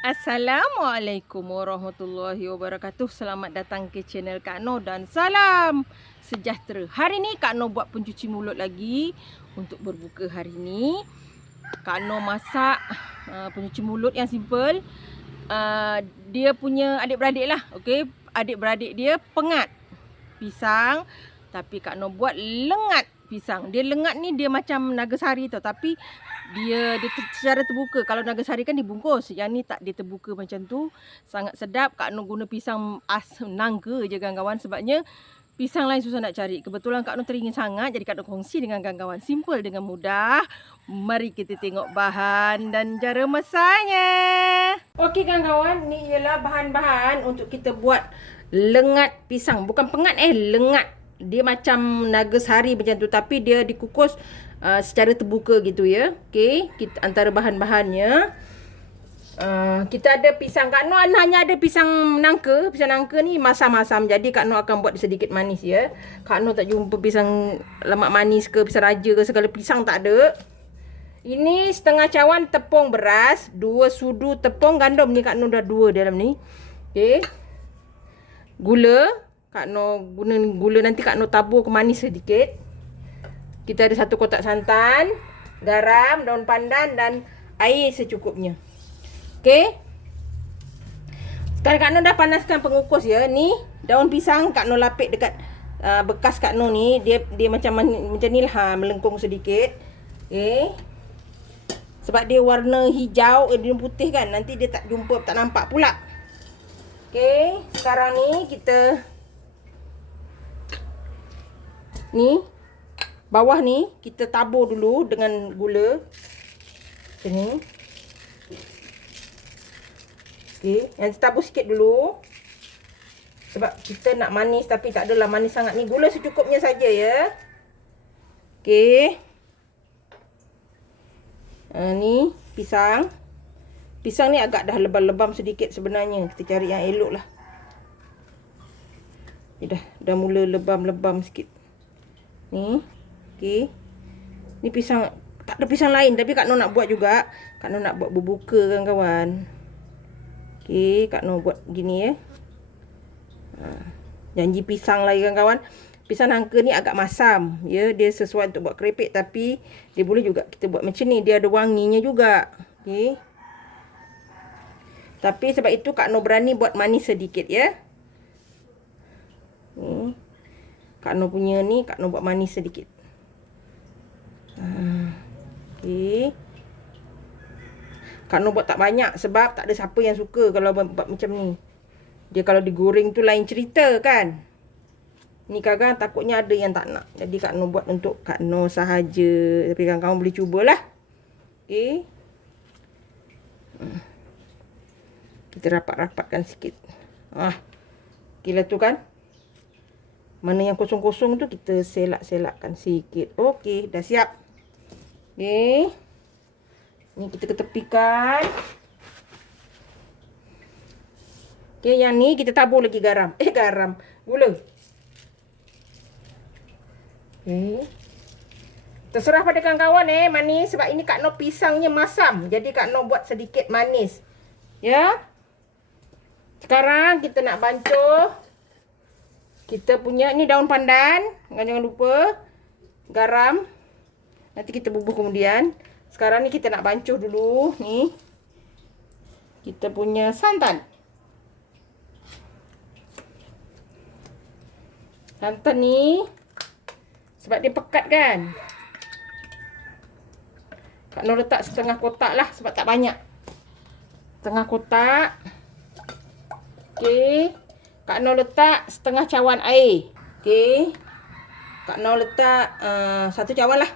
Assalamualaikum warahmatullahi wabarakatuh. Selamat datang ke channel Kak Noh dan salam sejahtera. Hari ni Kak Noh buat pencuci mulut lagi untuk berbuka hari ni. Kak Noh masak uh, pencuci mulut yang simple. Uh, dia punya adik-beradik lah. Okay? Adik-beradik dia pengat pisang. Tapi Kak Noh buat lengat pisang. Dia lengat ni dia macam nagasari tau. Tapi dia dia ter, secara terbuka. Kalau nagasari kan dibungkus. Yang ni tak dia terbuka macam tu. Sangat sedap. Kak Noh guna pisang as nangka je kawan-kawan. Sebabnya pisang lain susah nak cari. Kebetulan Kak Noh teringin sangat. Jadi Kak Noh kongsi dengan kawan-kawan. Simple dengan mudah. Mari kita tengok bahan dan cara masaknya. Okey kawan-kawan. Ni ialah bahan-bahan untuk kita buat lengat pisang. Bukan pengat eh. Lengat. Dia macam nagasari macam tu. Tapi dia dikukus uh, secara terbuka gitu ya. Okey, kita antara bahan-bahannya uh, kita ada pisang Kak Noh hanya ada pisang nangka. Pisang nangka ni masam-masam. Jadi Kak Noh akan buat sedikit manis ya. Kak Noh tak jumpa pisang lemak manis ke pisang raja ke segala pisang tak ada. Ini setengah cawan tepung beras, dua sudu tepung gandum ni Kak Noh dah dua dalam ni. Okey. Gula, Kak Noh guna gula nanti Kak Noh tabur ke manis sedikit. Kita ada satu kotak santan, garam, daun pandan dan air secukupnya. Okey. Sekarang Kak Noh dah panaskan pengukus ya. Ni daun pisang Kak Noh lapik dekat uh, bekas Kak Noh ni. Dia dia macam macam ni lah ha, melengkung sedikit. Okey. Sebab dia warna hijau, eh, dia putih kan. Nanti dia tak jumpa, tak nampak pula. Okey. Sekarang ni kita ni bawah ni kita tabur dulu dengan gula. Macam ni. Okey, yang tabur sikit dulu. Sebab kita nak manis tapi tak adalah manis sangat ni. Gula secukupnya saja ya. Okey. Ha, ni pisang. Pisang ni agak dah lebam-lebam sedikit sebenarnya. Kita cari yang elok lah. Ni dah, dah mula lebam-lebam sikit. Ni. Okey. Ni pisang. Tak ada pisang lain. Tapi Kak Noh nak buat juga. Kak Noh nak buat berbuka kan kawan. Okey, Kak Noh buat gini ya. Ha. Janji pisang lagi kan kawan. Pisang nangka ni agak masam. Ya, dia sesuai untuk buat keripik tapi dia boleh juga kita buat macam ni. Dia ada wanginya juga. Okey. Tapi sebab itu Kak Noh berani buat manis sedikit ya. Ni. Kak Noh punya ni Kak Noh buat manis sedikit. Ha. Okey. Kak Noh buat tak banyak sebab tak ada siapa yang suka kalau buat, macam ni. Dia kalau digoreng tu lain cerita kan. Ni kadang takutnya ada yang tak nak. Jadi Kak Noh buat untuk Kak Noh sahaja. Tapi kawan-kawan boleh cubalah. Okey. Hmm. Kita rapat-rapatkan sikit. Ah. Kira tu kan. Mana yang kosong-kosong tu kita selak-selakkan sikit. Okey, dah siap. Okey. Ni kita ketepikan. Okey, yang ni kita tabur lagi garam. Eh, garam. Gula. Okey. Terserah pada kawan-kawan eh, manis. Sebab ini Kak Noh pisangnya masam. Jadi Kak Noh buat sedikit manis. Ya. Sekarang kita nak bancuh. Kita punya, ni daun pandan. Jangan lupa. Garam. Nanti kita bubuh kemudian. Sekarang ni kita nak bancuh dulu. Ni. Kita punya santan. Santan ni. Sebab dia pekat kan. Kak Nur letak setengah kotak lah. Sebab tak banyak. Setengah kotak. Okey. Kak Nur letak setengah cawan air. Okey. Kak Nur letak uh, satu cawan lah.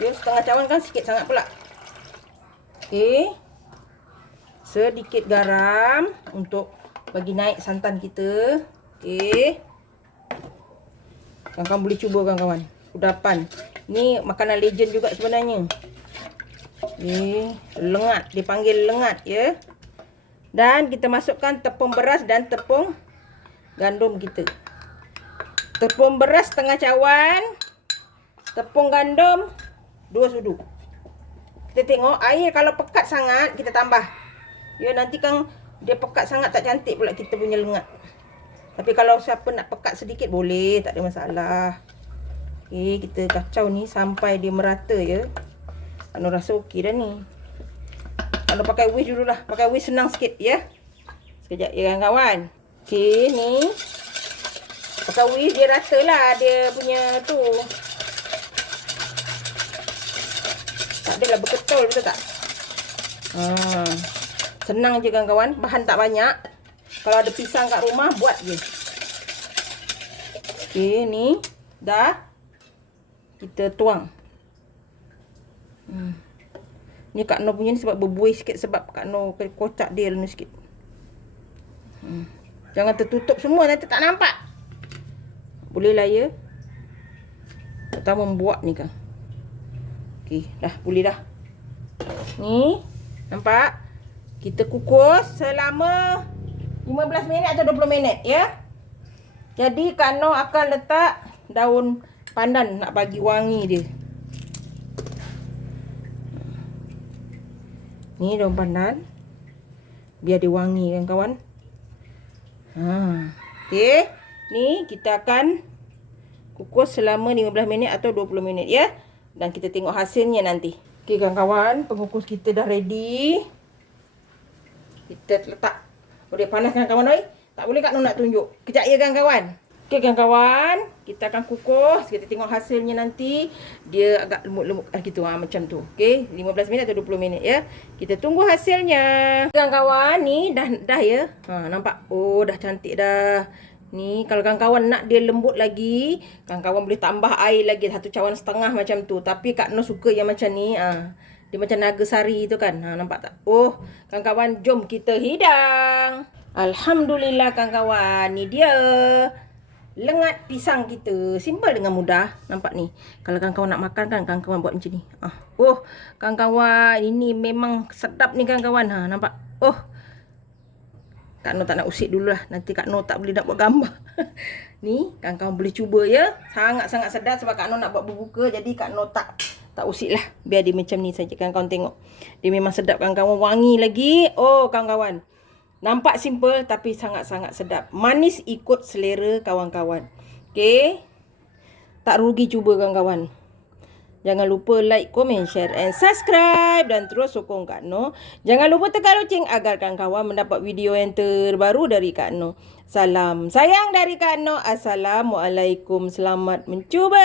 Dia setengah cawan kan sikit sangat pula. Okey. Sedikit garam untuk bagi naik santan kita. Okey. Kawan-kawan boleh cuba kawan-kawan. Kudapan. Ni makanan legend juga sebenarnya. Ni lengat. Dipanggil lengat ya. Dan kita masukkan tepung beras dan tepung gandum kita. Tepung beras setengah cawan. Tepung gandum Dua sudu. Kita tengok air kalau pekat sangat kita tambah. Ya nanti kan dia pekat sangat tak cantik pula kita punya lengat. Tapi kalau siapa nak pekat sedikit boleh, tak ada masalah. Okey, kita kacau ni sampai dia merata ya. Anu rasa okey dah ni. Kalau pakai whisk dululah. Pakai whisk senang sikit ya. Sekejap ya kawan-kawan. Okey ni. Pakai whisk dia ratalah dia punya tu. Tak adalah berketul betul tak? Ha. Senang je kawan-kawan. Bahan tak banyak. Kalau ada pisang kat rumah, buat je. Okey, ni. Dah. Kita tuang. Hmm. Ni Kak Noh punya ni sebab berbuih sikit sebab Kak Noh kocak dia ni sikit. Jangan tertutup semua nanti tak nampak. Boleh lah ya. Pertama membuat ni kan. Okey, dah boleh dah. Ni, nampak? Kita kukus selama 15 minit atau 20 minit ya. Jadi Kano akan letak daun pandan nak bagi wangi dia. Ni daun pandan. Biar dia wangi kan kawan. Okey. Ni kita akan kukus selama 15 minit atau 20 minit ya dan kita tengok hasilnya nanti. Okey kawan-kawan, pengukus kita dah ready. Kita letak. Boleh panas kan kawan oi? Tak boleh Kak Nur nak tunjuk. Kejap ya kawan-kawan. Okey kawan-kawan, kita akan kukus. Kita tengok hasilnya nanti. Dia agak lemut-lemut ah gitu ah macam tu. Okey, 15 minit atau 20 minit ya. Kita tunggu hasilnya. Kawan-kawan, ni dah dah ya. Ha nampak. Oh, dah cantik dah. Ni kalau kawan-kawan nak dia lembut lagi, kawan-kawan boleh tambah air lagi satu cawan setengah macam tu. Tapi Kak No suka yang macam ni. Ah. Dia macam naga sari tu kan. Ha, nampak tak? Oh, kawan-kawan jom kita hidang. Alhamdulillah kawan-kawan. Ni dia. Lengat pisang kita. Simple dengan mudah. Nampak ni. Kalau kawan-kawan nak makan kan, kawan-kawan buat macam ni. Ah. Oh, kawan-kawan. Ini memang sedap ni kawan-kawan. Ha, nampak? Oh, Kak Noh tak nak usik dulu lah. Nanti Kak Noh tak boleh nak buat gambar. ni, kawan-kawan boleh cuba ya. Sangat-sangat sedap sebab Kak Noh nak buat berbuka. Jadi Kak Noh tak tak usik lah. Biar dia macam ni saja kawan-kawan tengok. Dia memang sedap kawan-kawan. Wangi lagi. Oh kawan-kawan. Nampak simple tapi sangat-sangat sedap. Manis ikut selera kawan-kawan. Okay. Tak rugi cuba kawan-kawan. Jangan lupa like, komen, share and subscribe. Dan terus sokong Kak Noh. Jangan lupa tekan loceng agar kawan-kawan mendapat video yang terbaru dari Kak Noh. Salam sayang dari Kak Noh. Assalamualaikum. Selamat mencuba.